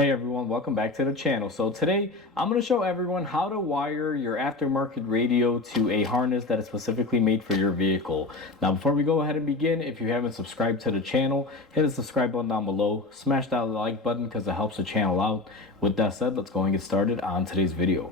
Hey everyone, welcome back to the channel. So today I'm going to show everyone how to wire your aftermarket radio to a harness that is specifically made for your vehicle. Now before we go ahead and begin, if you haven't subscribed to the channel, hit the subscribe button down below, smash that like button because it helps the channel out. With that said, let's go and get started on today's video.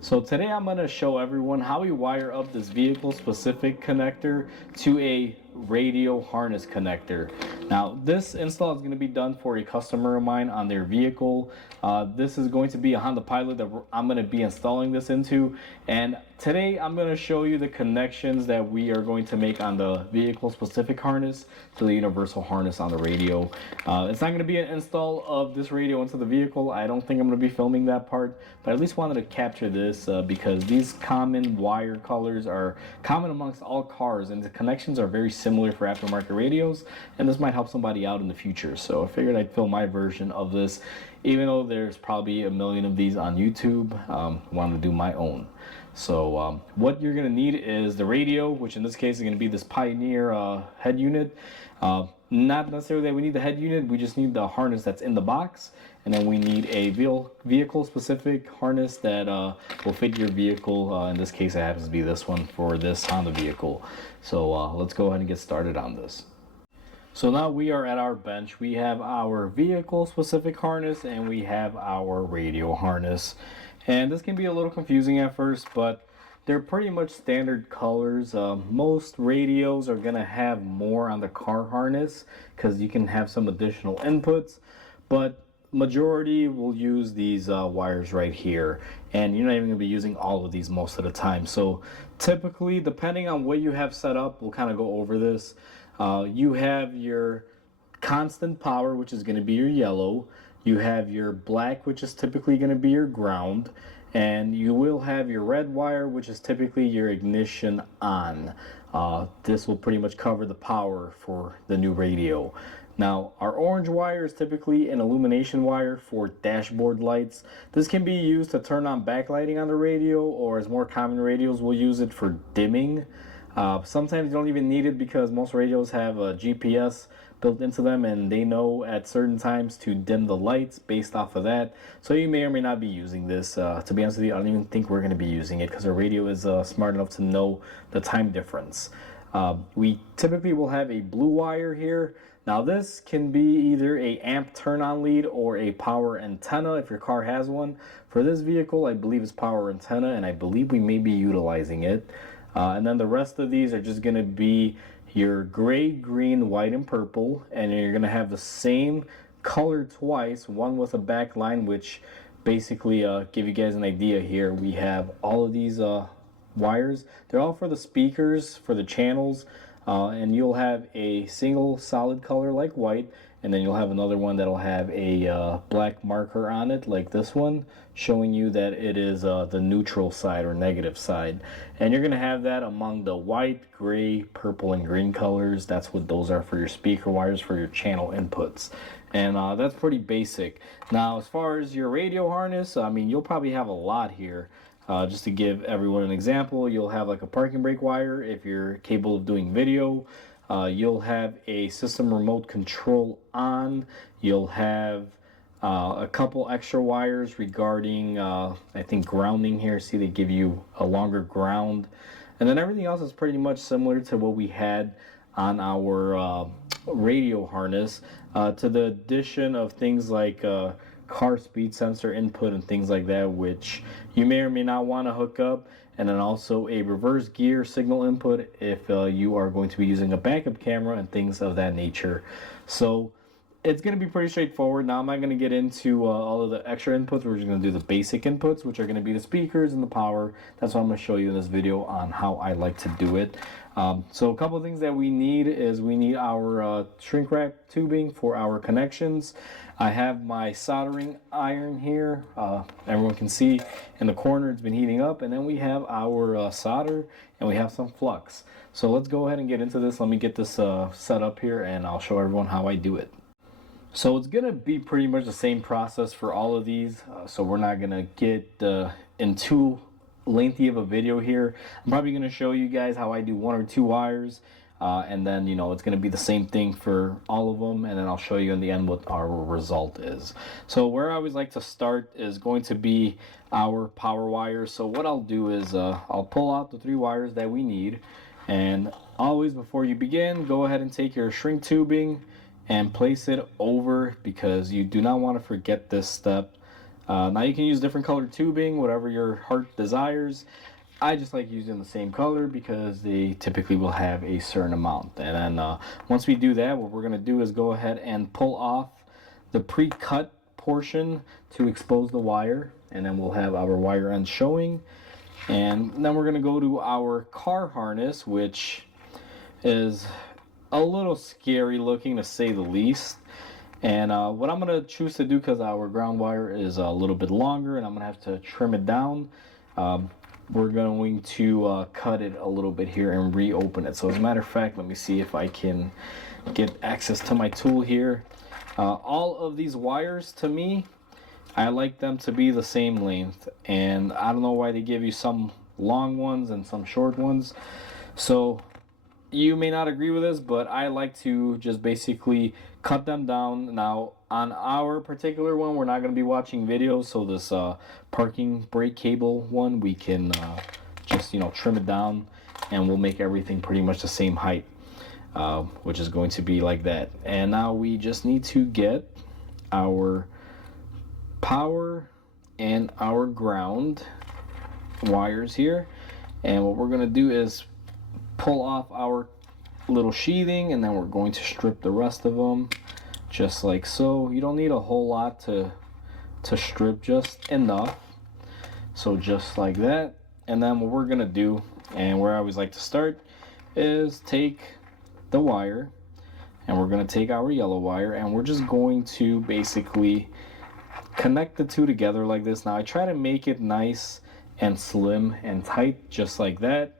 So today I'm going to show everyone how we wire up this vehicle specific connector to a radio harness connector. Now this install is going to be done for a customer of mine on their vehicle. This is going to be a Honda Pilot that I'm going to be installing this into, and today I'm going to show you the connections that we are going to make on the vehicle specific harness to the universal harness on the radio. It's not going to be an install of this radio into the vehicle. I don't think I'm going to be filming that part, but I at least wanted to capture this because these common wire colors are common amongst all cars, and the connections are very similar for aftermarket radios, and this might help somebody out in the future. So I figured I'd film my version of this, even though there's probably a million of these on YouTube. Wanted to do my own. So what you're going to need is the radio, which in this case is going to be this Pioneer head unit. Not necessarily that we need the head unit, we just need the harness that's in the box, and then we need a vehicle specific harness that will fit your vehicle. In this case it happens to be this one for this Honda vehicle. So let's go ahead and get started on this. So now we are at our bench. We have our vehicle specific harness and we have our radio harness. And this can be a little confusing at first, but they're pretty much standard colors. Most radios are gonna have more on the car harness because you can have some additional inputs, but majority will use these wires right here, and you're not even gonna be using all of these most of the time. So typically, depending on what you have set up, we'll kind of go over this. You have your constant power, which is going to be your yellow. You have your black, which is typically going to be your ground, and you will have your red wire, which is typically your ignition on. This will pretty much cover the power for the new radio. Now our orange wire is typically an illumination wire for dashboard lights. This can be used to turn on backlighting on the radio, or as more common radios will use it for dimming. Sometimes you don't even need it because most radios have a GPS built into them, and they know at certain times to dim the lights based off of that. So you may or may not be using this. To be honest with you, I don't even think we're going to be using it because our radio is smart enough to know the time difference. We typically will have a blue wire here. Now this can be either a amp turn on lead or a power antenna if your car has one. For this vehicle, I believe it's power antenna, and I believe we may be utilizing it. And then the rest of these are just going to be your gray, green, white, and purple. And you're going to have the same color twice, one with a back line, which basically give you guys an idea here. We have all of these wires. They're all for the speakers, for the channels. And you'll have a single solid color like white, and then you'll have another one that'll have a black marker on it like this one, showing you that it is the neutral side or negative side. And you're gonna have that among the white, gray, purple, and green colors. That's what those are for your speaker wires for your channel inputs. And that's pretty basic. Now as far as your radio harness, I mean, you'll probably have a lot here. Just to give everyone an example, you'll have like a parking brake wire if you're capable of doing video. You'll have a system remote control on. You'll have a couple extra wires regarding, I think, grounding here. See, they give you a longer ground. And then everything else is pretty much similar to what we had on our radio harness, to the addition of things like car speed sensor input and things like that, which you may or may not want to hook up, and then also a reverse gear signal input if you are going to be using a backup camera and things of that nature. So it's going to be pretty straightforward. Now I'm not going to get into all of the extra inputs. We're just going to do the basic inputs, which are going to be the speakers and the power. That's what I'm going to show you in this video on how I like to do it. So a couple of things that we need is we need our shrink wrap tubing for our connections. I have my soldering iron here. Everyone can see in the corner it's been heating up, and then we have our solder, and we have some flux. So let's go ahead and get into this. Let me get this set up here, and I'll show everyone how I do it. So it's gonna be pretty much the same process for all of these, so we're not gonna get in too lengthy of a video here. I'm probably going to show you guys how I do one or two wires. and then it's going to be the same thing for all of them, and then I'll show you in the end what our result is. So where I always like to start is going to be our power wires. So what I'll do is I'll pull out the 3 wires that we need, and always before you begin, go ahead and take your shrink tubing and place it over, because you do not want to forget this step. Now you can use different colored tubing, whatever your heart desires. I just like using the same color because they typically will have a certain amount. And then once we do that, what we're going to do is go ahead and pull off the pre-cut portion to expose the wire, and then we'll have our wire ends showing. And then we're going to go to our car harness, which is a little scary looking to say the least. And what I'm going to choose to do, because our ground wire is a little bit longer and I'm going to have to trim it down, we're going to cut it a little bit here and reopen it. So as a matter of fact, let me see if I can get access to my tool here. All of these wires, to me, I like them to be the same length, and I don't know why they give you some long ones and some short ones. So you may not agree with this, but I like to just basically cut them down. Now on our particular one, we're not going to be watching videos, so this parking brake cable one, we can just trim it down, and we'll make everything pretty much the same height, which is going to be like that. And now we just need to get our power and our ground wires here, and what we're going to do is pull off our little sheathing, and then we're going to strip the rest of them just like so. You don't need a whole lot to strip, just enough. So just like that. And then what we're gonna do, and where I always like to start, is take the wire, and we're gonna take our yellow wire, and we're just going to basically connect the two together like this. Now I try to make it nice and slim and tight, just like that.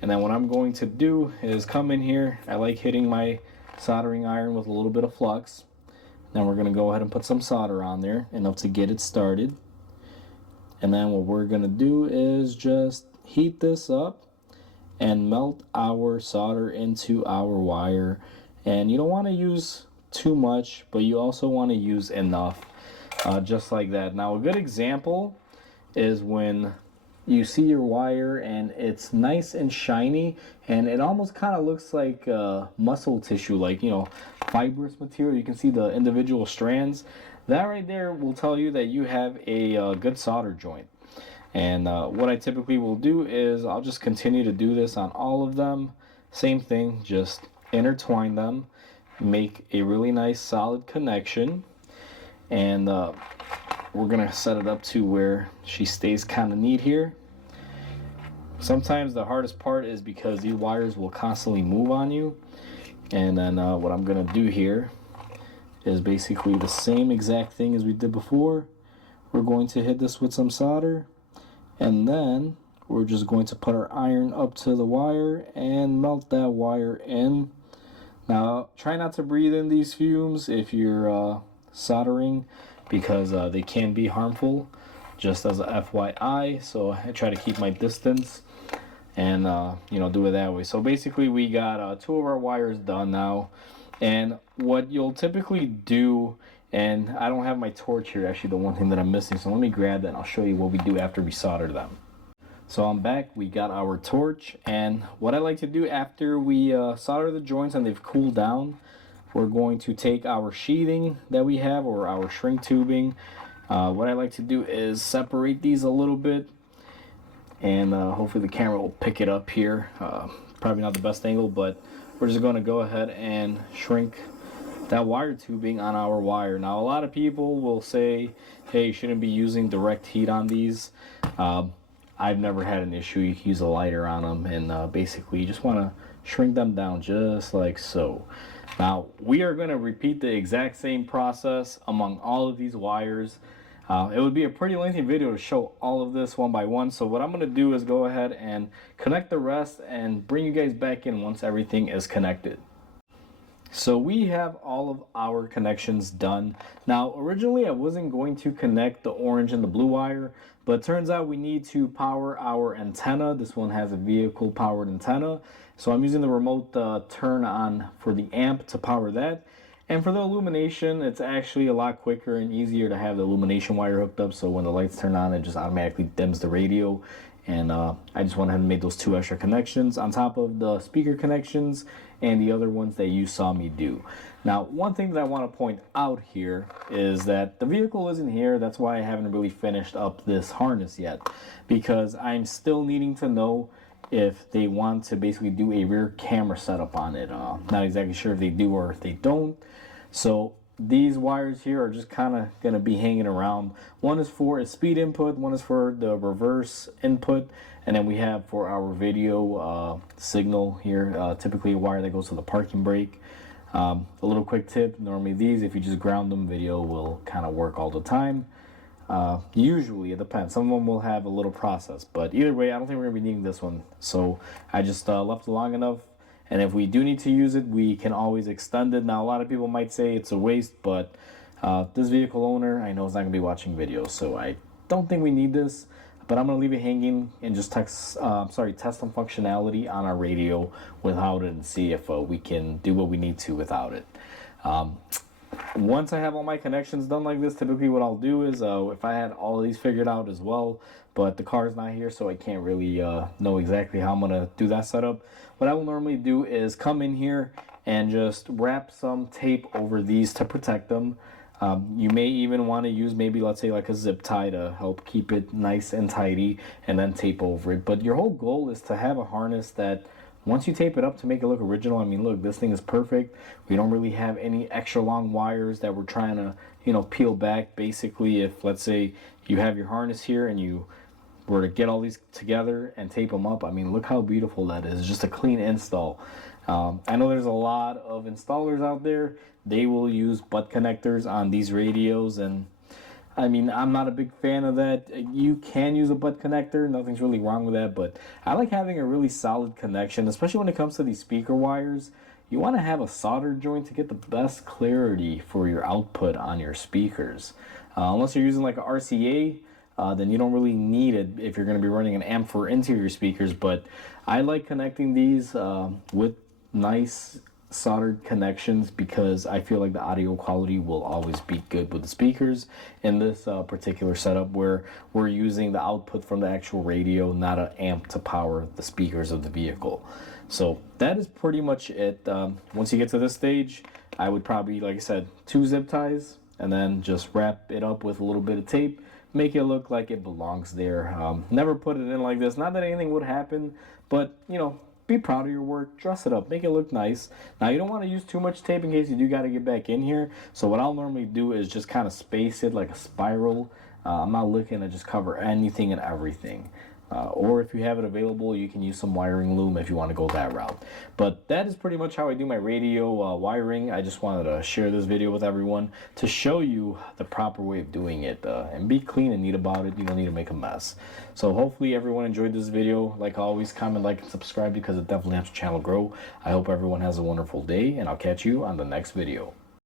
And then what I'm going to do is come in here. I like hitting my soldering iron with a little bit of flux. Then we're going to go ahead and put some solder on there, enough to get it started. And then what we're going to do is just heat this up and melt our solder into our wire. And you don't want to use too much, but you also want to use enough, just like that. Now a good example is when you see your wire and it's nice and shiny, and it almost kind of looks like muscle tissue, like fibrous material. You can see the individual strands. That right there will tell you that you have a good solder joint. And what I typically will do is I'll just continue to do this on all of them. Same thing, just intertwine them, make a really nice solid connection, and we're gonna set it up to where she stays kind of neat here. Sometimes the hardest part is because these wires will constantly move on you. And then what I'm gonna do here is basically the same exact thing as we did before. We're going to hit this with some solder, and then we're just going to put our iron up to the wire and melt that wire in. Now try not to breathe in these fumes if you're soldering, because they can be harmful, just as a FYI. So I try to keep my distance and do it that way. So basically we got 2 of our wires done now. And what you'll typically do, and I don't have my torch here, actually the one thing that I'm missing, so let me grab that and I'll show you what we do after we solder them. So I'm back, we got our torch, and what I like to do after we solder the joints and they've cooled down, we're going to take our sheathing that we have, or our shrink tubing. What I like to do is separate these a little bit, and hopefully the camera will pick it up here. Probably not the best angle, but we're just going to go ahead and shrink that wire tubing on our wire. Now a lot of people will say, hey, you shouldn't be using direct heat on these. I've never had an issue. You can use a lighter on them, and basically you just want to shrink them down just like so. Now we are going to repeat the exact same process among all of these wires. It would be a pretty lengthy video to show all of this one by one, so what I'm going to do is go ahead and connect the rest and bring you guys back in once everything is connected. So we have all of our connections done. Now, originally I wasn't going to connect the orange and the blue wire, but it turns out we need to power our antenna. This one has a vehicle powered antenna. So I'm using the remote turn on for the amp to power that. And for the illumination, it's actually a lot quicker and easier to have the illumination wire hooked up. So when the lights turn on, it just automatically dims the radio. And I just went ahead and made those 2 extra connections on top of the speaker connections and the other ones that you saw me do. Now, one thing that I want to point out here is that the vehicle isn't here. That's why I haven't really finished up this harness yet, because I'm still needing to know if they want to basically do a rear camera setup on it. Not exactly sure if they do or if they don't. So these wires here are just kind of going to be hanging around. One is for a speed input, one is for the reverse input, and then we have for our video signal here, typically a wire that goes to the parking brake. A little quick tip, normally these, if you just ground them, video will kind of work all the time. Usually, it depends. Some of them will have a little process, but either way, I don't think we're going to be needing this one. So I just left it long enough. And if we do need to use it, we can always extend it. Now, a lot of people might say it's a waste, but this vehicle owner, I know is not going to be watching videos, so I don't think we need this. But I'm going to leave it hanging and just test some functionality on our radio without it and see if we can do what we need to without it. Once I have all my connections done like this, typically what I'll do is if I had all of these figured out as well, but the car's not here, so I can't really know exactly how I'm going to do that setup. What I will normally do is come in here and just wrap some tape over these to protect them. You may even want to use maybe, let's say, like a zip tie to help keep it nice and tidy, and then tape over it. But your whole goal is to have a harness that once you tape it up to make it look original, I mean, look, this thing is perfect. We don't really have any extra long wires that we're trying to, peel back. Basically, if, let's say, you have your harness here and you were to get all these together and tape them up, I mean, look how beautiful that is. It's just a clean install. I know there's a lot of installers out there. They will use butt connectors on these radios, and I mean, I'm not a big fan of that. You can use a butt connector. Nothing's really wrong with that, but I like having a really solid connection, especially when it comes to these speaker wires. You want to have a solder joint to get the best clarity for your output on your speakers. Unless you're using like a RCA, then you don't really need it if you're going to be running an amp for interior speakers. But I like connecting these with nice soldered connections because I feel like the audio quality will always be good with the speakers in this particular setup where we're using the output from the actual radio, not an amp to power the speakers of the vehicle. So that is pretty much it. Once you get to this stage, I would probably, like I said, 2 zip ties and then just wrap it up with a little bit of tape, make it look like it belongs there. Never put it in like this, not that anything would happen, but be proud of your work, dress it up, make it look nice. Now, you don't want to use too much tape in case you do got to get back in here. So what I'll normally do is just kind of space it like a spiral. I'm not looking to just cover anything and everything. Or if you have it available, you can use some wiring loom if you want to go that route. But that is pretty much how I do my radio wiring. I just wanted to share this video with everyone to show you the proper way of doing it and be clean and neat about it. You don't need to make a mess. So hopefully everyone enjoyed this video. Like always, comment, like, and subscribe because it definitely helps the channel grow. I hope everyone has a wonderful day, and I'll catch you on the next video.